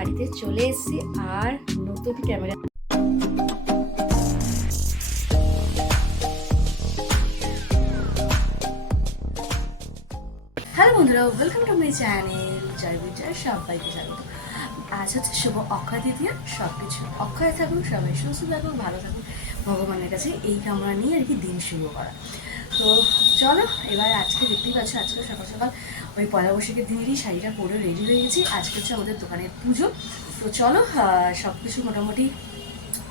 বাড়িতে চলে এসেছি আর নতুন ক্যামেরা। হ্যালো বন্ধুরা, ওয়েলকাম টু মাই চ্যানেল জয় বিজয়, সবাইকে স্বাগত। আজ হচ্ছে শুভ অক্ষয় তৃতীয়া। সব কিছু অক্ষয় থাকুক, সবাই সুস্থ থাকুক, ভালো থাকুক, ভগবানের কাছে এই কামনা নিয়ে আর কি দিন শুরু করা। তো চলো এবার আজকে দেখতেই পাচ্ছ, আজকে সকাল সকাল ওই পয়লা বৈশাখের দিনেরই শাড়িটা পরে রেডি হয়ে গেছি। আজকে হচ্ছে আমাদের দোকানের পুজো। তো চলো সব কিছু মোটামুটি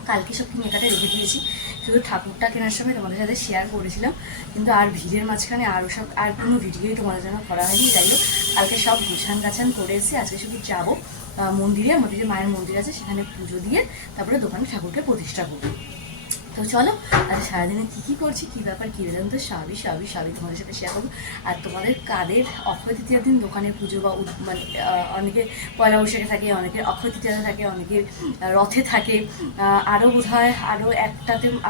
কালকে সব কেনাকাটা রেখে দিয়েছি, শুধু ঠাকুরটা কেনার সময় তোমাদের সাথে শেয়ার করেছিলাম, কিন্তু আর ভিড়ের মাঝখানে আরও সব আর কোনো ভিডিওই তোমাদের জন্য করা হয়নি। যাই হোক কালকে সব গুছান গাছান করে এসেছি। আজকে শুধু যাবো মন্দিরে, আমাদের যে মায়ের মন্দির আছে সেখানে পুজো দিয়ে তারপরে দোকানে ঠাকুরকে প্রতিষ্ঠা করবো। তো চলো আজ সারাদিনে কী কী করছি, কী ব্যাপার, কী বেদান, তো সবই তোমাদের সাথে শেয়ার করবো। আর তোমাদের কাদের অক্ষয় তৃতীয়ার দিন দোকানে পুজো বা মানে অনেকে পয়লা বৈশাখে থাকে, অনেকের অক্ষয় তৃতীয়াতে থাকে, অনেকের রথে থাকে, আরও বোধ হয়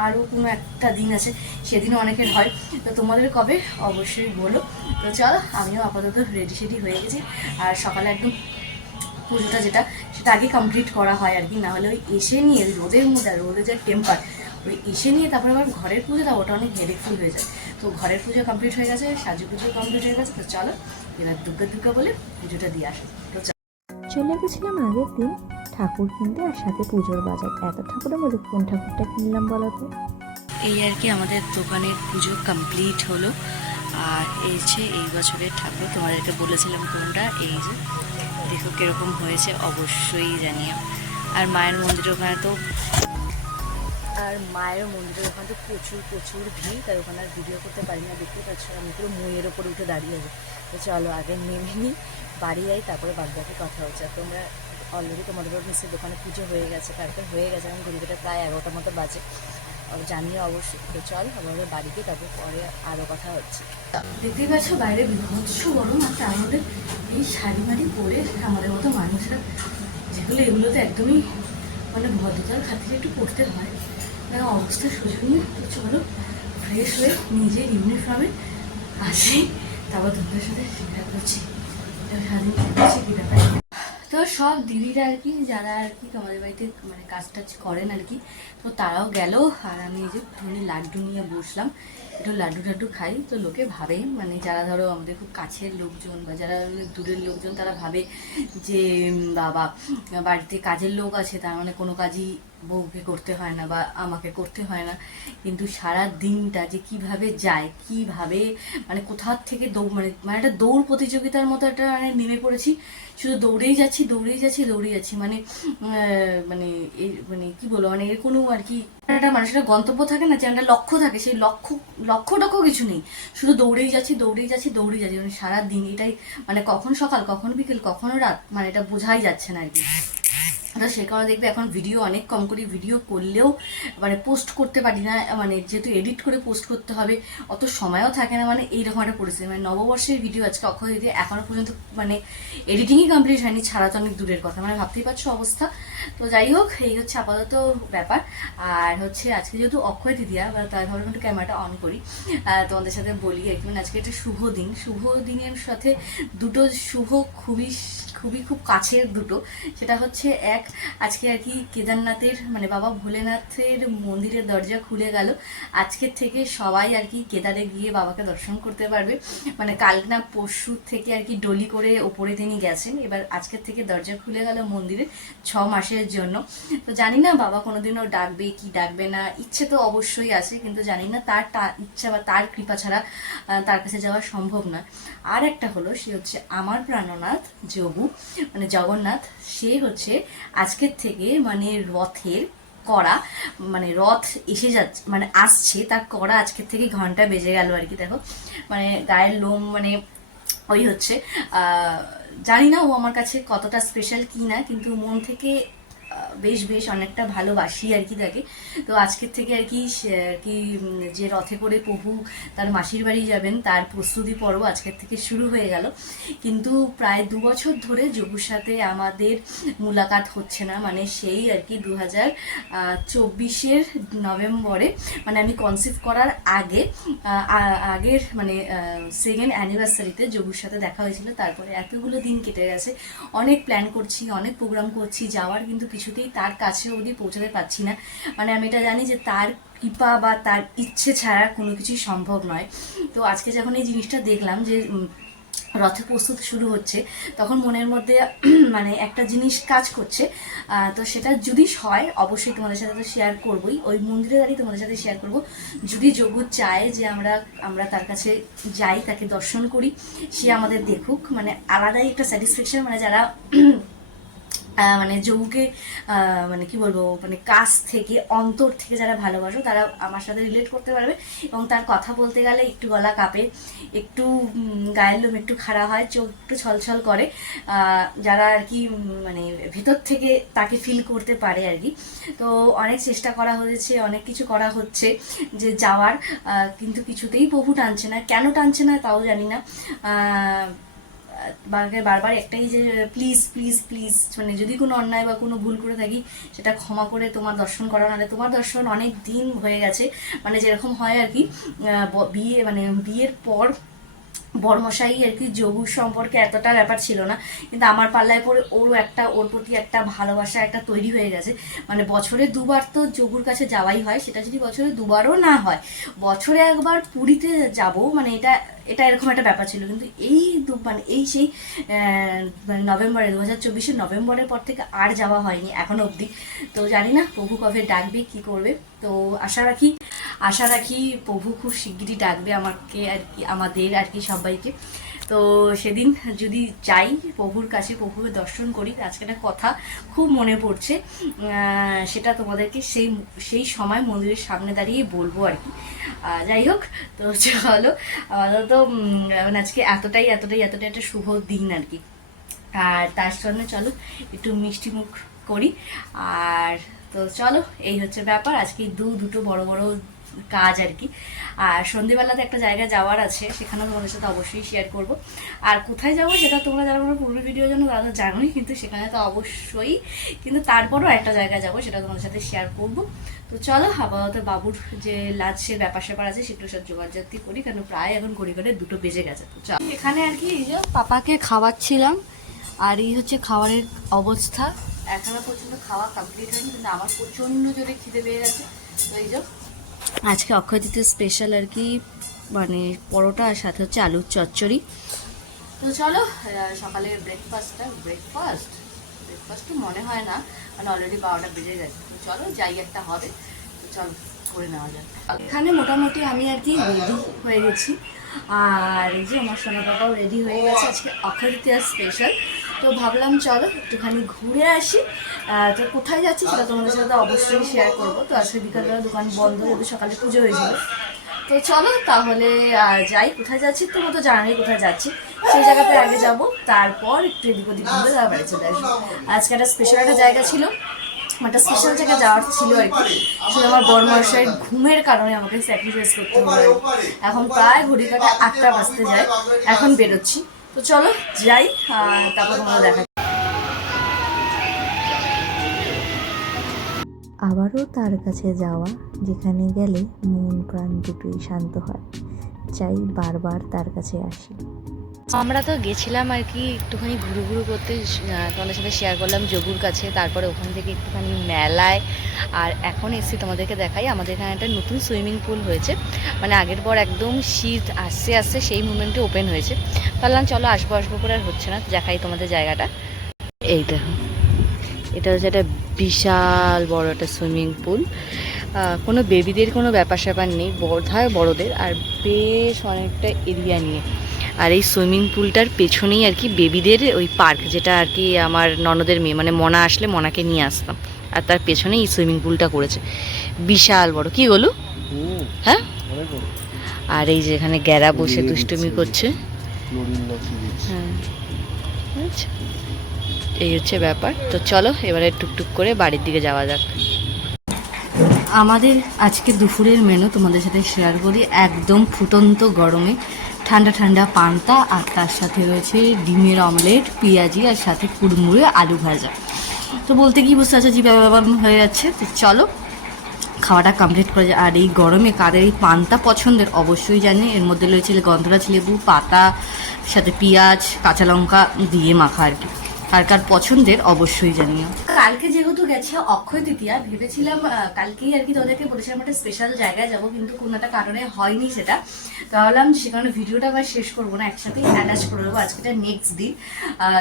আরও কোনো একটা দিন আছে, সেদিনও অনেকের হয়। তো তোমাদের কবে অবশ্যই বলো। তো চলো আমিও আপাতত রেডি সেডি হয়ে গেছি। আর সকালে একদম পুজোটা সেটা আগে কমপ্লিট করা হয় আর কি, না হলে ওই এসে নিয়ে রোদের মধ্যে, রোদের যে টেম্পার, ওই এসে নিয়ে তারপরে আবার ঘরের পুজোটা ওটা অনেক হেডেকফুল হয়ে যায়। তো ঘরের পুজো কমপ্লিট হয়ে গেছে, সাজু পুজো কমপ্লিট হয়ে গেছে। তো চলো এবার দুর্গা বলে পুজোটা দিয়ে আসো। তো চলে গেছিলাম আগের দিন ঠাকুর কিনতে, আর সাথে পুজোর বাজার। এত ঠাকুরের মধ্যে কোন ঠাকুরটা কিনলাম বলো তো? এই আর কি আমাদের দোকানের পুজো কমপ্লিট হলো। আর এই যে এই বছরের ঠাকুর তোমাদেরকে বলেছিলাম কোনটা, এই যে দেখো কিরকম হয়েছে অবশ্যই জানিও। আর মায়ের মন্দিরের ওখানে তো প্রচুর ভিড়, তাই ওখানে আর ভিডিও করতে পারি না। দেখতে পাচ্ছ আমি পুরো মইয়ের ওপরে উঠে দাঁড়িয়ে আছি। তো চলো আগে নেমে নিই, বাড়ি যাই, তারপরে বাদবাকি কথা হচ্ছে। আর তোমরা অলরেডি তোমাদের নিশ্চয়ই দোকানে পুজো হয়ে গেছে, কালকে হয়ে গেছে, এখন ঘড়িটা প্রায় 11টার মতো বাজে, জানিয়ে অবশ্যই। তো চল আমাদের বাড়িতে, তারপর পরে আরও কথা হচ্ছে। দেখতেই পাচ্ছ বাইরে বিভৎস গরম, আর তার মধ্যে এই শাড়ি মাড়ি পরে আমাদের মতো মানুষরা, যেগুলো এগুলোতে একদমই মানে ভদ্রতার খাতিরে একটু পড়তে হয়, অবস্থা শোচনীয়। তো চলো ফ্রেশ হয়ে নিজের ইউনিফর্মে আসি, তারপর তোমাদের সাথে শেয়ার করছি স্বাধীন করছি কী ব্যাপার। তো সব দিদিরা আর কি, যারা আর কি আমাদের বাড়িতে মানে কাজ টাজ করেন আর কি, তো তারাও গেল। আর আমি এই যে একটুখানি লাড্ডু নিয়ে বসলাম, একটু লাড্ডু টাড্ডু খাই। তো লোকে ভাবে মানে যারা ধরো আমাদের খুব কাছের লোকজন বা যারা দূরের লোকজন, তারা ভাবে যে বাবা বাড়িতে কাজের লোক আছে, তার মানে কোনো কাজই বউকে করতে হয় না বা আমাকে করতে হয় না। কিন্তু সারা দিনটা যে কিভাবে যায়, কিভাবে মানে কোথার থেকে মানে একটা দৌড় প্রতিযোগিতার মতো একটা মানে নেমে পড়েছি। শুধু দৌড়েই যাচ্ছি মানে মানে এই মানে কি বলবো, মানে এর কোনো আর কি একটা মানুষের গন্তব্য থাকে না, যে একটা লক্ষ্য থাকে, সেই লক্ষ্য কিছু নেই, শুধু দৌড়েই যাচ্ছি মানে সারা দিন এটাই, মানে কখন সকাল কখন বিকেল কখনো রাত, মানে এটা বোঝাই যাচ্ছে না আর কি। তো সে কারণে দেখবে এখন ভিডিও অনেক কম করি, ভিডিও করলেও মানে পোস্ট করতে পারি না, মানে যেহেতু এডিট করে পোস্ট করতে হবে অত সময়ও থাকে না, মানে এইরকম একটা পরিস্থিতি। মানে নববর্ষের ভিডিও আজকে অক্ষয় তৃতীয়া, এখনো পর্যন্ত মানে এডিটিংই কমপ্লিট হয়নি, ছাড়া তো অনেক দূরের কথা, মানে ভাবতেই পারছো অবস্থা। তো যাই হোক এই হচ্ছে আপাতত ব্যাপার। আর হচ্ছে আজকে যেহেতু অক্ষয় তৃতীয়া, তাই ভাবলাম একটু ক্যামেরাটা অন করি, তোমাদের সাথে বলি আর কি। মানে আজকে একটা শুভ দিনের সাথে দুটো শুভ খুব কাছের দুটো, সেটা হচ্ছে এক, আজকে আর কি কেদারনাথের মানে বাবা ভোলেনাথের মন্দিরের দরজা খুলে গেল। আজকের থেকে সবাই আর কি কেদারে গিয়ে বাবাকে দর্শন করতে পারবে। মানে কাল না পরশু থেকে আর কি ডলি করে ওপরে তিনি গেছেন, এবার আজকের থেকে দরজা খুলে গেল মন্দিরে 6 মাসের জন্য। তো জানি না বাবা কোনোদিনও ডাকবে কি ডাকবে না, ইচ্ছে তো অবশ্যই আছে, কিন্তু জানি না তার ইচ্ছা বা তার কৃপা ছাড়া তার কাছে যাওয়া সম্ভব না। আর একটা হলো, সে হচ্ছে আমার প্রাণনাথ যোগু মানে জগন্নাথ, সে হচ্ছে আজকের থেকে মানে রথের কড়া, মানে রথ এসে যাচ্ছে মানে আসছে, তার কড়া আজকের থেকে ঘন্টা বেজে গেল আর কি। দেখো মানে গায়ের লোম মানে ওই হচ্ছে জানি না ও আমার কাছে কতটা স্পেশাল কি না, কিন্তু মন থেকে বেশ বেশ অনেকটা ভালোবাসি আর কি তাকে। তো আজকের থেকে আর কি যে রথে করে প্রভু তার মাসির বাড়ি যাবেন তার প্রস্তুতি পর্ব আজকের থেকে শুরু হয়ে গেল। কিন্তু প্রায় 2 বছর ধরে যোগুর সাথে আমাদের মুলাকাত হচ্ছে না, মানে সেই আর কি 2024-এর নভেম্বরে, মানে আমি কনসিভ করার আগের মানে সেকেন্ড অ্যানিভার্সারিতে যোগুর সাথে দেখা হয়েছিল। তারপরে এতগুলো দিন কেটে গেছে, অনেক প্ল্যান করছি, অনেক প্রোগ্রাম করছি যাওয়ার, কিন্তু কিছুতেই তার কাছে অবধি পৌঁছাতে পারছি না। মানে আমি এটা জানি যে তার কৃপা বা তার ইচ্ছে ছাড়া কোনো কিছুই সম্ভব নয়। তো আজকে যখন এই জিনিসটা দেখলাম যে রথে প্রস্তুতি শুরু হচ্ছে, তখন মনের মধ্যে মানে একটা জিনিস কাজ করছে। তো সেটা যদি হয় অবশ্যই তোমাদের সাথে তো শেয়ার করবোই, ওই মন্দিরে দাঁড়িয়ে তোমাদের সাথে শেয়ার করব। যদি যোগ্য চায় যে আমরা তার কাছে যাই, তাকে দর্শন করি, সে আমাদের দেখুক, মানে আলাদাই একটা স্যাটিসফ্যাকশন। মানে যারা মানে যোগুকে মানে কি বলবো, মানে কাছ থেকে অন্তর থেকে যারা ভালোবাসো তারা আমার সাথে রিলেট করতে পারবে। এবং তার কথা বলতে গেলে একটু গলা কাঁপে, একটু গায়ের লোম একটু খাড়া হয়, চোখ একটু ছলছল করে, যারা আর কি মানে ভেতর থেকে তাকে ফিল করতে পারে আর কি। তো অনেক চেষ্টা করা হয়েছে, অনেক কিছু করা হচ্ছে যে যাওয়ার, কিন্তু কিছুতেই প্রভু টানছে না। কেন টানছে না তাও জানি না। বারবার একটাই যে প্লিজ প্লিজ প্লিজ, মানে যদি কোনো অন্যায় বা কোনো ভুল করে থাকি সেটা ক্ষমা করে তোমার দর্শন করা, নাহলে তোমার দর্শন অনেক দিন হয়ে গেছে। মানে যেরকম হয় আর কি, বিয়ের পর বড়মশাই আর কি যোগুর সম্পর্কে এতটা ব্যাপার ছিল না, কিন্তু আমার পাল্লায় পরে ওর প্রতি একটা ভালোবাসা একটা তৈরি হয়ে গেছে। মানে বছরে 2 বার তো যোগুর কাছে যাওয়াই হয়, সেটা যদি বছরে 2 বারও না হয়, বছরে একবার পুরীতে যাব, মানে এটা এরকম একটা ব্যাপার ছিল। কিন্তু এই সেই নভেম্বরে 2024-এর নভেম্বরের পর থেকে আর যাওয়া হয়নি এখনো অবধি। তো জানি না প্রভু কবে ডাকবে, কি করবে। তো আশা রাখি প্রভু খুব শিগগিরই ডাকবে আমাদের আর কি সবাইকে। তো সেদিন যদি যাই প্রভুর কাছে, প্রভুকে দর্শন করি, আজকে একটা কথা খুব মনে পড়ছে, সেটা তোমাদেরকে সেই সময় মন্দিরের সামনে দাঁড়িয়ে বলবো আর কি। যাই হোক, তো চলো আপাতত মানে আজকে এতটাই একটা শুভ দিন আর কি। আর তার জন্য চলো একটু মিষ্টি মুখ করি। আর তো চলো, এই হচ্ছে ব্যাপার। আজকে দুটো বড় বড় কাজ আর কি। আর সন্ধেবেলাতে একটা জায়গায় যাওয়ার আছে, সেখানেও তোমাদের সাথে অবশ্যই শেয়ার করব। আর কোথায় যাবো সেটা তোমরা যারা আমার পুরো ভিডিও জন্য তারা জানোই, কিন্তু সেখানে তো অবশ্যই, কিন্তু তারপরও একটা জায়গায় যাবো, সেটা তোমাদের সাথে শেয়ার করব। তো চলো আপাতত বাবুর যে লাঞ্চের ব্যাপার স্যাপার আছে সেগুলো সব জোগাড়জাতি করি, কারণ প্রায় এখন ঘড়ি 2 বেজে গেছে। তো চলো, এখানে আর কি এই যে পাপাকে খাওয়াচ্ছিলাম, আর এই হচ্ছে খাবারের অবস্থা। এখনো পর্যন্ত খাওয়া কমপ্লিট হয়নি, কিন্তু আমার প্রচণ্ড জোরে খিদে পেয়ে গেছে। তো এই যে আজকে অক্ষয় তৃতীয় স্পেশাল আর কি, মানে পরোটা আর সাথে হচ্ছে আলুর চচ্চড়ি। তো চলো সকালের ব্রেকফাস্ট তো মনে হয় না, মানে অলরেডি 12টা বেজে গেছে। তো চলো যাই একটা হবে, তো চলো করে নেওয়া যাক। এখানে মোটামুটি আমি আর কি রেডি হয়ে গেছি, আর এই যে আমার সোনা পাপাও রেডি হয়ে গেছে, আজকে অক্ষয় তৃতীয়া স্পেশাল। তো ভাবলাম চলো একটুখানি ঘুরে আসি। তো কোথায় যাচ্ছি সেটা তোমাদের সাথে অবশ্যই শেয়ার করবো। তো আজকে বিকালবেলা দোকান বন্ধ, যেহেতু সকালে পুজো হয়েছিল। তো চলো তাহলে যাই, কোথায় যাচ্ছি তোমরা তো জানোই কোথায় যাচ্ছি, সেই জায়গাতে আগে যাব, তারপর একটু এদিক ওদিক ঘুরে তারপর বাড়ি চলে আসবো। আজকে একটা স্পেশাল একটা জায়গা ছিল, একটা স্পেশাল জায়গায় যাওয়ার ছিল আর কি। শুধু আমার বড়মশাইয়ের ঘুমের কারণে আমাকে স্যাক্রিফাইস করতে হবে। এখন প্রায় ঘড়ি কাটা 8টা বাজতে যায়, এখন বেরোচ্ছি। তো চলো যাই, তারপর তোমরা দেখা। আবারও তার কাছে যাওয়া, যেখানে গেলে মন প্রাণ দুটোই শান্ত হয়, চাই বারবার তার কাছে আসি। আমরা তো গেছিলাম আর কি একটুখানি ঘুরু করতে, তোমাদের সাথে শেয়ার করলাম যোগুর কাছে, তারপরে ওখান থেকে একটুখানি মেলায়। আর এখন এসে তোমাদেরকে দেখাই, আমাদের এখানে একটা নতুন সুইমিং পুল হয়েছে, মানে আগের পর একদম শীত আস্তে আস্তে সেই মুমেন্টে ওপেন হয়েছে। ভাবলাম চলো আসবো করে আর হচ্ছে না, দেখাই তোমাদের জায়গাটা। এই দেখো, এটা হচ্ছে একটা বিশাল বড় একটা সুইমিং পুল, কোনো বেবিদের কোনো ব্যাপার স্যাপার নেই, বড়দের, আর বেশ অনেকটা এরিয়া নিয়ে। আর এই সুইমিং পুলটার পেছনেই আর কি বেবিদের ওই পার্ক, যেটা আর কি আমার ননদের মেয়ে মানে মনা আসলে মনাকে নিয়ে আসতাম, আর তার পেছনেই এই সুইমিং পুলটা করেছে, বিশাল বড়। কি বলো? হ্যাঁ, আর এই যে এখানে গ্যারা বসে দুষ্টুমি করছে। হ্যাঁ, আচ্ছা, এই হচ্ছে ব্যাপার। তো চলো এবারে টুকটুক করে বাড়ির দিকে যাওয়া যাক। আমাদের আজকে দুপুরের মেনু তোমাদের সাথে শেয়ার করি। একদম ফুটন্ত গরমে ঠান্ডা ঠান্ডা পান্তা, আর তার সাথে রয়েছে ডিমের অমলেট, পেঁয়াজি, আর সাথে কুড়মুড়ে আলু ভাজা। তো বলতে কি বুঝতে পারছো, জিভে হয়ে যাচ্ছে। তো চলো খাওয়াটা কমপ্লিট করে যায়। আর এই গরমে কাদের এই পান্তা পছন্দের অবশ্যই জানি। এর মধ্যে রয়েছে গন্ধরাজ লেবু পাতা, সাথে পেঁয়াজ কাঁচা লঙ্কা দিয়ে মাখা আর কি। কার কার পছন্দের অবশ্যই জানিও। কালকে যেহেতু গেছে অক্ষয় তৃতীয়া, ভেবেছিলাম কালকেই আর কি তোদেরকে বলেছিলাম একটা স্পেশাল জায়গায় যাব, কিন্তু কোনো একটা কারণে হয়নি সেটা। তো ভাবলাম সে কারণে ভিডিওটা আবার শেষ করবো না, একসাথেই অ্যাটাচ করে দেবো। আজকেটা নেক্সট দিন।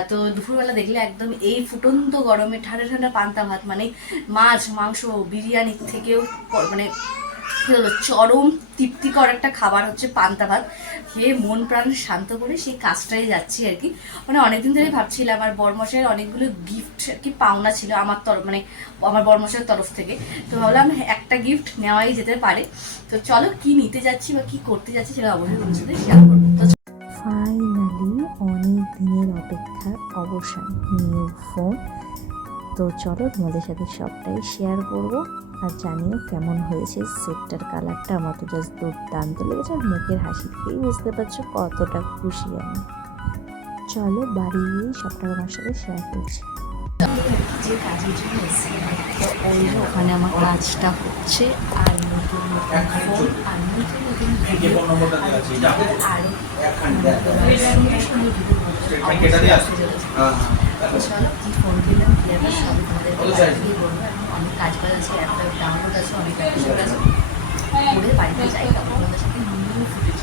তো দুপুরবেলা দেখলে একদম এই ফুটন্ত গরমে ঠান্ডা ঠান্ডা পান্তা ভাত, মানে মাছ মাংস বিরিয়ানির থেকেও মানে কী হলো, চরম তৃপ্তিকর একটা খাবার হচ্ছে পান্তা ভাত। খেয়ে মন প্রাণ শান্ত করে সেই কাজটাই যাচ্ছি আর কি। মানে অনেকদিন ধরে ভাবছিলাম, আমার বরমশাইয়ের অনেকগুলো গিফট আর কি পাওনা ছিল আমার তরফ, মানে আমার বরমশাইয়ের তরফ থেকে। তো ভাবলাম একটা গিফট নেওয়াই যেতে পারে। তো চলো কি নিতে যাচ্ছি বা কি করতে যাচ্ছি সেটা অবশ্যই তোমার সাথে শেয়ার করবো। তো ফাইনালি অনেক দিনের অপেক্ষার অবসান, নিউ ফোন। তো চলো তোমাদের সাথে সবটাই শেয়ার করব, আর জানিও কেমন হয়েছে। সেটটার কালারটা আমার তো জাস্ট দুর্দান্ত লেগেছে, আর মুখের হাসি থেকেই বুঝতে পারছো কতটা খুশি আমি। চলো বাড়ি গিয়ে সবটা আমার সাথে শেয়ার করছি। যে কাজের জন্য এসেছি, তো ওই যে ওখানে আমার কাজটা হচ্ছে, আর নতুন নতুন ফোন, আর নতুন নতুন ভিডিও, আরও চলো কি ফোন কিনলাম কি একটা সবই তোমাদেরকে বলবো। অনেক কাজ বাজ আছে, একটা ডাউনলোড আছে, অনেক এপিসোড আছে, করে বাড়িতে যাই তখন তোমাদের সাথে নিউ ফুটেজ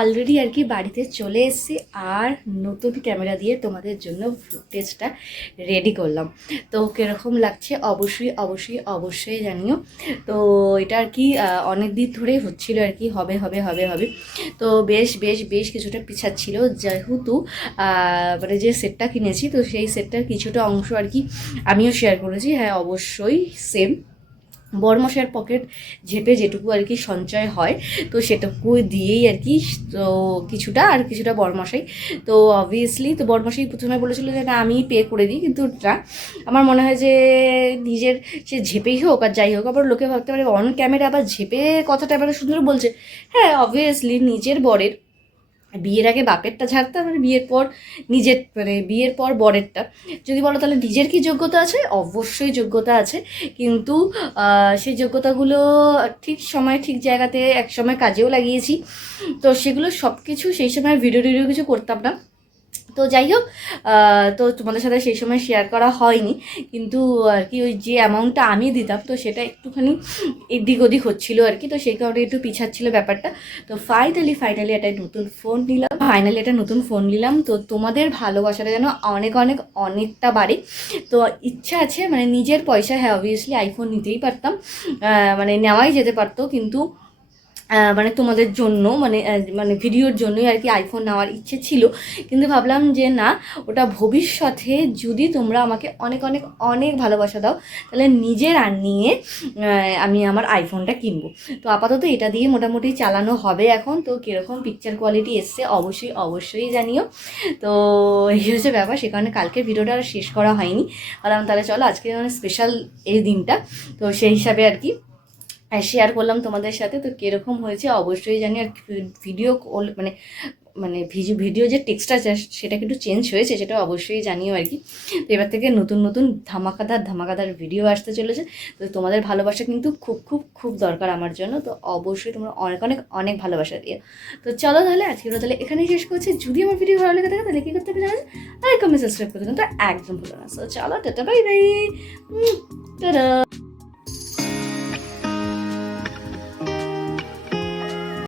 অলরেডি আর কি বাড়িতে চলে এসেছি, আর নতুন ক্যামেরা দিয়ে তোমাদের জন্য ফুটেজটা রেডি করলাম। তো কীরকম লাগছে অবশ্যই অবশ্যই অবশ্যই জানিও। তো এটা আর কি অনেক দিন ধরেই হচ্ছিলো আর কি, হবে হবে হবে হবে। তো বেশ বেশ বেশ কিছুটা পিছাচ্ছিল, যেহেতু মানে যে সেটটা কিনেছি, তো সেই সেটটার কিছুটা অংশ আর কি আমিও শেয়ার করেছি। হ্যাঁ অবশ্যই সেম বরমশাইয়ের পকেট ঝেপে যেটুকু আর কি সঞ্চয় হয়, তো সেটুকু দিয়েই আর কি। তো কিছুটা আর কিছুটা বরমশাই। তো অবভিয়াসলি তো বরমশাই প্রথমে বলেছিল যে না আমি পে করে দিই, কিন্তু না, আমার মনে হয় যে নিজের সে ঝেপেই হোক আর যাই হোক, আবার লোকে ভাবতে পারে অন ক্যামেরা আবার ঝেপে কথাটা এবার সুন্দর বলছে। হ্যাঁ অবভিয়াসলি নিজের বরের বিয়ের আগে বাপেরটা ঝাড়তে, মানে বিয়ের পর নিজের, মানে বিয়ের পর বরেরটা যদি বলো তাহলে নিজের কি যোগ্যতা আছে, অবশ্যই যোগ্যতা আছে। কিন্তু সেই যোগ্যতাগুলো ঠিক সময় ঠিক জায়গাতে এক সময় কাজেও লাগিয়েছি। তো সেগুলো সব কিছু সেই সময় ভিডিও টিডিও কিছু করতাম না। তো যাই হোক, তো তোমাদের সাথে সেই সময় শেয়ার করা হয়নি, কিন্তু আর কি ওই যে অ্যামাউন্টটা আমি দিতাম তো সেটা একটুখানি এদিক ওদিক হচ্ছিলো আর কি, তো সেই কারণে একটু পিছাচ্ছিলো ব্যাপারটা। তো ফাইনালি একটা নতুন ফোন নিলাম। তো তোমাদের ভালোবাসাটা যেন অনেক অনেক অনেকটা বাড়ে। তো ইচ্ছা আছে মানে নিজের পয়সা, হ্যাঁ অবভিয়াসলি আইফোন নিতেই পারতাম, মানে নেওয়াই যেতে পারতো, কিন্তু মানে তোমাদের জন্য মানে মানে ভিডিওর জন্যই আর কি আইফোন নেওয়ার ইচ্ছে ছিল। কিন্তু ভাবলাম যে না, ওটা ভবিষ্যতে যদি তোমরা আমাকে অনেক অনেক অনেক ভালোবাসা দাও তাহলে নিজের আর্নিংয়ে আমি আমার আইফোনটা কিনবো। তো আপাতত এটা দিয়ে মোটামুটি চালানো হবে এখন। তো কীরকম পিকচার কোয়ালিটি এসছে অবশ্যই অবশ্যই জানিও। তো এই হচ্ছে ব্যাপার, সে কারণে কালকে ভিডিওটা আর শেষ করা হয়নি। বললাম তাহলে চলো আজকে মানে স্পেশাল এই দিনটা, তো সেই হিসাবে আর কি শেয়ার করলাম তোমাদের সাথে। তো কীরকম হয়েছে অবশ্যই জানি। আর ভিডিও মানে মানে ভিডিও যে টেক্সটটা সেটা কিন্তু চেঞ্জ হয়েছে, সেটা অবশ্যই জানিও আর কি। তো এবার থেকে নতুন নতুন ধামাকাদার ভিডিও আসতে চলেছে। তো তোমাদের ভালোবাসা কিন্তু খুব খুব খুব দরকার আমার জন্য। তো অবশ্যই তোমরা অনেক অনেক অনেক ভালোবাসা দিও। তো চলো তাহলে আজকে তাহলে এখানেই শেষ করছি। যদি আমার ভিডিও ভালো লেগে থাকে তাহলে কী করতে হবে জানেন, লাইক কমেন্ট সাবস্ক্রাইব করতে কিন্তু একদম ভুলো না। তো চলো টাটা বাই বাই, টাটা।